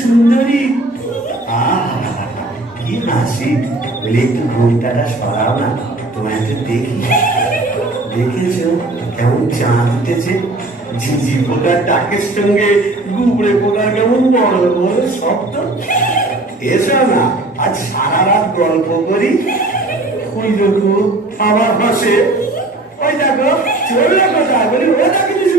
সুন্দরী, কি হাসি। বলি একটু ঘুমটাটা সরাও না, তোমায় একটু দেখি। দেখেছো কেমন চাঁদ উঠেছে? ঝিঝি পোকার ডাকের সঙ্গে গুবড়ে পোকার কেমন বড় বড় শব্দ। এসো না, আজ সারা রাত গল্প করি। ওই দেখো আবার হাসে, ওই দেখো চললো কোথায়, বলি ও দেখি